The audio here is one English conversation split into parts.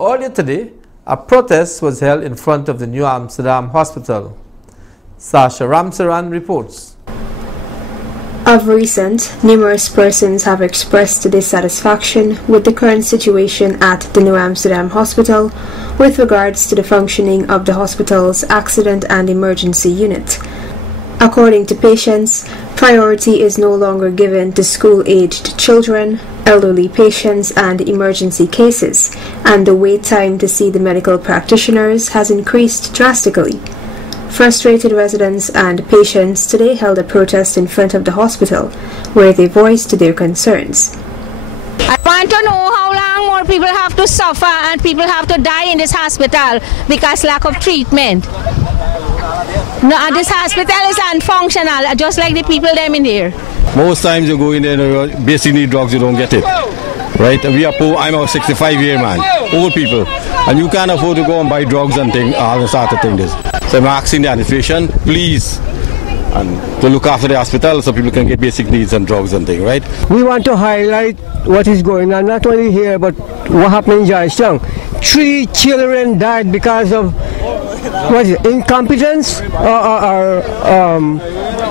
Earlier today, a protest was held in front of the New Amsterdam Hospital. Sasha Ramsaran reports. Of recent, numerous persons have expressed dissatisfaction with the current situation at the New Amsterdam Hospital with regards to the functioning of the hospital's accident and emergency unit. According to patients, priority is no longer given to school-aged children, elderly patients, and emergency cases, and the wait time to see the medical practitioners has increased drastically. Frustrated residents and patients today held a protest in front of the hospital, where they voiced their concerns. I want to know how long more people have to suffer and people have to die in this hospital because lack of treatment. No, this hospital is unfunctional, just like the people them in here. Most times you go in there, basic need drugs, you don't get it. Right? We are poor. I'm a 65-year man, old people, and you can't afford to go and buy drugs and all the sort of things. So I'm asking the administration, please, and to look after the hospital so people can get basic needs and drugs and things, right? We want to highlight what is going on, not only here, but what happened in Georgetown. 3 children died because of incompetence or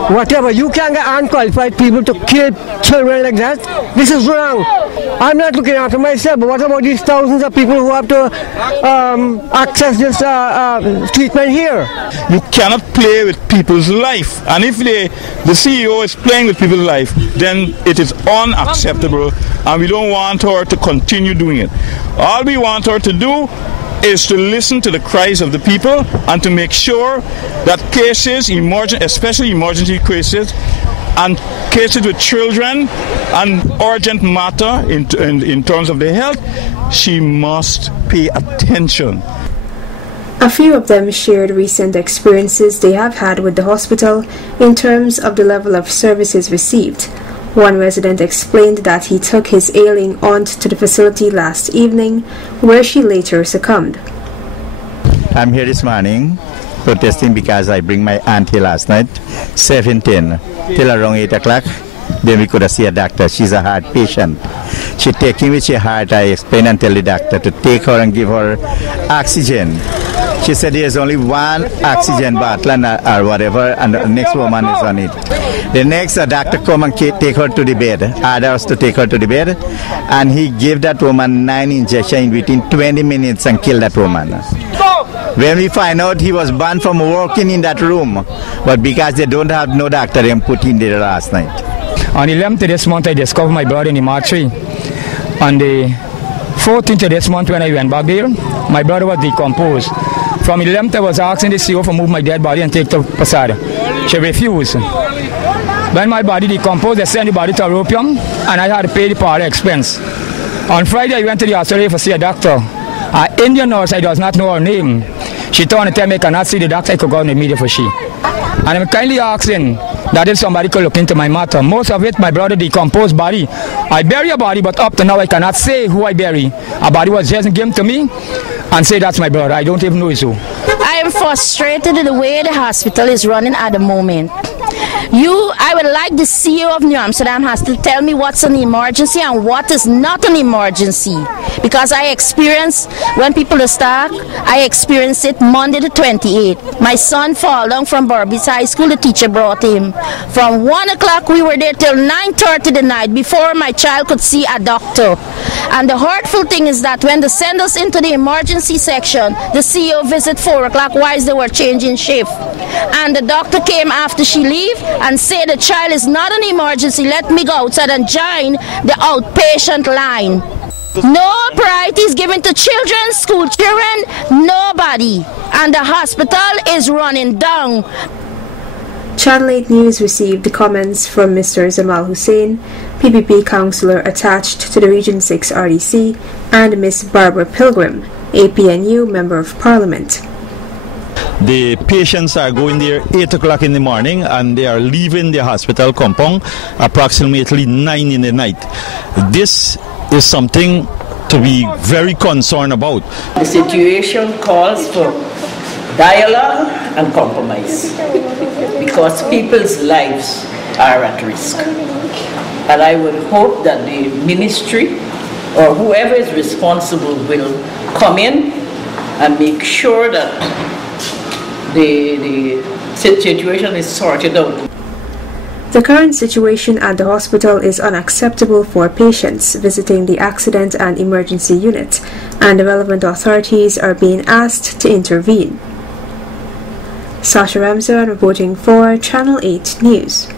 whatever. You can't get unqualified people to kill children like that. This is wrong. I'm not looking after myself, but what about these thousands of people who have to access this treatment here? You cannot play with people's life, and if the CEO is playing with people's life, then it is unacceptable, and we don't want her to continue doing it. All we want her to do is to listen to the cries of the people and to make sure that cases, especially emergency cases, and cases with children and urgent matter in terms of their health, she must pay attention. A few of them shared recent experiences they have had with the hospital in terms of the level of services received. One resident explained that he took his ailing aunt to the facility last evening, where she later succumbed. I'm here this morning protesting because I bring my aunt here last night, 17, till around 8 o'clock. Then we could see a doctor. She's a heart patient. She taking with her heart. I explained and tell the doctor to take her and give her oxygen. She said there's only one oxygen bottle or whatever, and the next woman is on it. The next doctor come and take her to the bed, order us to take her to the bed, and he gave that woman 9 injections within 20 minutes and killed that woman. When we find out he was banned from working in that room, but because they don't have no doctor, they put in there last night. On the 11th of this month, I discovered my brother in the mortuary. On the 14th of this month, when I went back there, my brother was decomposed. From 11th, I was asking the CEO to move my dead body and take to Posada. She refused. When my body decomposed, they sent the body to European, and I had to pay the part expense. On Friday, I went to the hospital to see a doctor. An Indian nurse, I does not know her name. She told me to I cannot see the doctor, I could go in the media for she. And I'm kindly asking that if somebody could look into my matter. Most of it, my brother decomposed body. I bury a body, but up to now I cannot say who I bury. A body was just given to me and say that's my brother. I don't even know who. I am frustrated with the way the hospital is running at the moment. I would like the CEO of New Amsterdam has to tell me what's an emergency and what is not an emergency. Because I experience, when people are stuck, I experienced it Monday the 28th. My son fell down from Burbis High School, the teacher brought him. From 1 o'clock we were there till 9:30 the night before my child could see a doctor. And the hurtful thing is that when they send us into the emergency section, the CEO visit 4 o'clock while they were changing shift. And the doctor came after she leave and said the child is not an emergency, let me go outside and join the outpatient line. No priority is given to children, school children, nobody. And the hospital is running down. Channel 8 News received the comments from Mr. Zamal Hussein, PPP councillor attached to the Region 6 RDC, and Ms. Barbara Pilgrim, APNU Member of Parliament. The patients are going there 8 o'clock in the morning and they are leaving the hospital compound approximately 9 in the night. This is something to be very concerned about. The situation calls for dialogue and compromise because people's lives are at risk. And I would hope that the ministry or whoever is responsible will come in and make sure that the situation is sorted out. The current situation at the hospital is unacceptable for patients visiting the accident and emergency unit, and the relevant authorities are being asked to intervene. Sasha Ramsey reporting for Channel 8 News.